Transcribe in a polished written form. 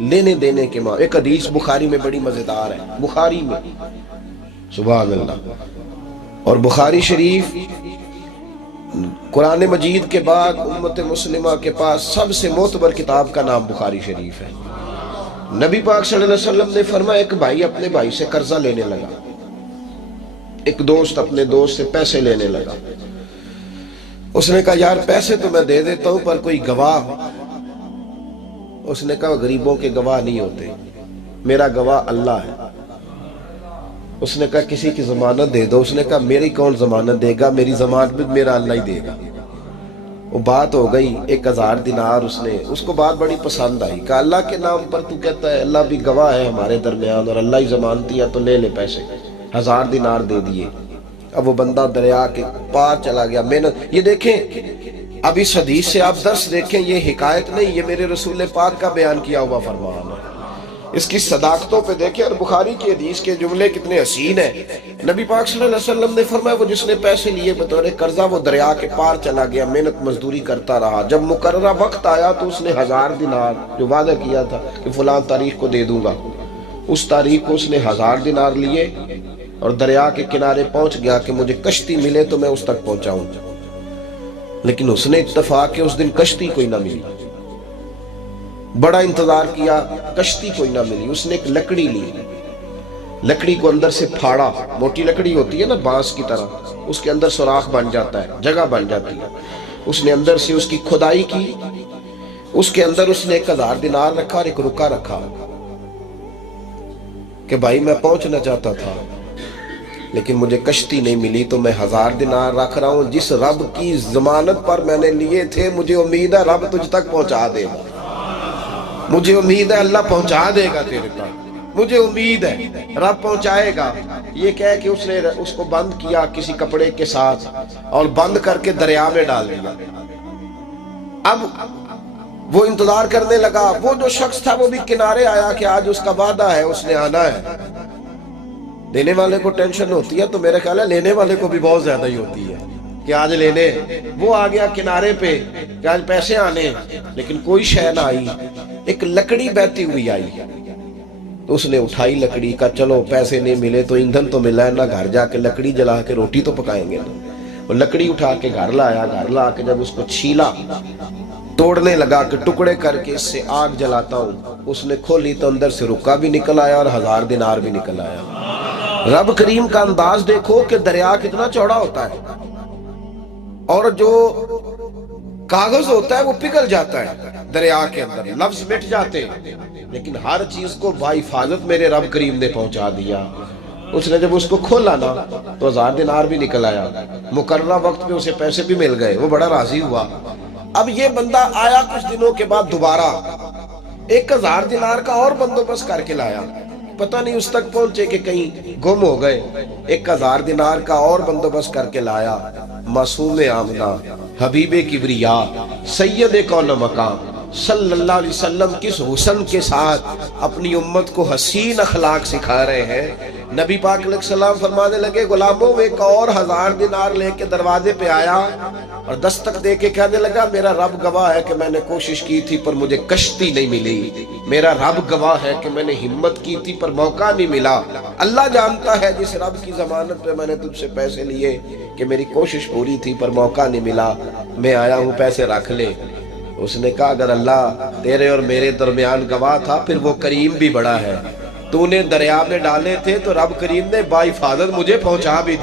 لینے دینے کے ماں. ایک حدیث بخاری میں بڑی مزیدار ہے، بخاری میں، سبحان اللہ. اور بخاری شریف قرآن مجید کے بعد امت مسلمہ کے پاس سب سے معتبر کتاب کا نام بخاری شریف ہے. نبی پاک صلی اللہ علیہ وسلم نے فرمایا ایک بھائی اپنے بھائی سے قرضہ لینے لگا، ایک دوست اپنے دوست سے پیسے لینے لگا. اس نے کہا یار پیسے تو میں دے دیتا ہوں پر کوئی گواہ ہو. اس نے کہا غریبوں کے گواہ نہیں ہوتے، میرا گواہ اللہ ہے. اس نے کہا کسی کی ضمانت دے دو. اس نے کہا میری کون ضمانت دے گا، میری ضمانت بھی میرا اللہ ہی دے گا. وہ بات ہو گئی 1000 دینار. اس کو بات بڑی پسند آئی. کہا اللہ کے نام پر تو کہتا ہے اللہ بھی گواہ ہے ہمارے درمیان اور اللہ ہی ضمانتی ہے تو لے لے پیسے. 1000 دینار دے دیے. اب وہ بندہ دریا کے پار چلا گیا. محنت، یہ دیکھیں اب اس حدیث سے آپ درس دیکھیں، یہ حکایت نہیں، یہ میرے رسول پاک کا بیان کیا ہوا فرمان ہے. اس کی صداقتوں پہ دیکھیں. اور بخاری کی حدیث کے جملے کتنے حسین ہیں. نبی پاک صلی اللہ علیہ وسلم نے فرمایا وہ جس نے پیسے لیے بطور قرضہ وہ دریا کے پار چلا گیا، محنت مزدوری کرتا رہا. جب مقررہ وقت آیا تو اس نے 1000 دینار جو وعدہ کیا تھا کہ فلاں تاریخ کو دے دوں گا، اس تاریخ کو اس نے 1000 دینار لیے اور دریا کے کنارے پہنچ گیا کہ مجھے کشتی ملے تو میں اس تک پہنچاؤں. لیکن اس نے اتفاق کہ اس دن کشتی کوئی نہ ملی. بڑا انتظار کیا، کشتی کوئی نہ ملی. اس نے ایک لکڑی لی، لکڑی کو اندر سے پھاڑا. موٹی لکڑی ہوتی ہے نا بانس کی طرح، اس کے اندر سوراخ بن جاتا ہے، جگہ بن جاتی ہے. اس نے اندر سے اس کی کھدائی کی. اس کے اندر اس نے 1000 دینار رکھا اور ایک رکا رکھا کہ بھائی میں پہنچنا چاہتا تھا لیکن مجھے کشتی نہیں ملی تو میں 1000 دینار رکھ رہا ہوں. جس رب کی ضمانت پر میں نے لیے تھے مجھے امید ہے رب تجھ تک پہنچا دے گا. مجھے امید ہے اللہ پہنچا دے گا تیرے تک، مجھے امید ہے رب پہنچائے گا. یہ کہہ کہ اس نے اس کو بند کیا کسی کپڑے کے ساتھ اور بند کر کے دریا میں ڈال دیا. اب وہ انتظار کرنے لگا. وہ جو شخص تھا وہ بھی کنارے آیا کہ آج اس کا وعدہ ہے، اس نے آنا ہے. دینے والے کو ٹینشن ہوتی ہے تو میرے خیال ہے لینے والے کو بھی بہت زیادہ ہی ہوتی ہے کہ آج لینے. وہ آ گیا کنارے پہ کہ آج پیسے آنے، لیکن کوئی شے نہ آئی. ایک لکڑی بہتی ہوئی آئی تو اس نے اٹھائی لکڑی کا. چلو پیسے نہیں ملے تو ایندھن تو ملا ہے نا، گھر جا کے لکڑی جلا کے روٹی تو پکائیں گے. وہ لکڑی اٹھا کے گھر لایا. گھر لا کے جب اس کو چھیلا، توڑنے لگا کہ ٹکڑے کر کے اس سے آگ جلاتا ہوں. اس نے کھولی تو اندر سے رکا بھی نکل آیا اور 1000 دینار بھی نکل آیا. رب کریم کا انداز دیکھو کہ دریا کتنا چوڑا ہوتا ہے اور جو کاغذ ہوتا ہے وہ پگھل جاتا ہے دریا کے اندر، لفظ مٹ جاتے ہیں، لیکن ہر چیز کو بحفاظت میرے رب کریم نے پہنچا دیا. اس نے جب اس کو کھولا نا تو 1000 دینار بھی نکل آیا. مقررہ وقت پہ اسے پیسے بھی مل گئے. وہ بڑا راضی ہوا. اب یہ بندہ آیا کچھ دنوں کے بعد دوبارہ 1000 دینار کا اور بندوبست کر کے لایا. پتہ نہیں اس تک پہنچے کہ کہیں گم ہو گئے. 1000 دینار کا اور بندوبست کر کے لایا. معصوم آمنہ، حبیب کبریا، سید کون مقام صلی اللہ علیہ وسلم کس حسن کے ساتھ اپنی امت کو حسین اخلاق سکھا رہے ہیں. نبی پاک علیہ السلام فرمانے لگے غلاموں ایک اور 1000 دینار لے کے دروازے پہ آیا اور دستک دے کے کہنے لگا میرا رب گواہ ہے کہ میں نے کوشش کی تھی پر مجھے کشتی نہیں ملی. میرا رب گواہ ہے کہ میں نے ہمت کی تھی پر موقع نہیں ملا. اللہ جانتا ہے جس رب کی ضمانت پہ میں نے تجھ سے پیسے لیے کہ میری کوشش پوری تھی پر موقع نہیں ملا. میں آیا ہوں پیسے رکھ لے. اس نے کہا اگر اللہ تیرے اور میرے درمیان گواہ تھا پھر وہ کریم بھی بڑا ہے. تو نے دریا میں ڈالے تھے تو رب کریم نے بحفاظت مجھے پہنچا بھی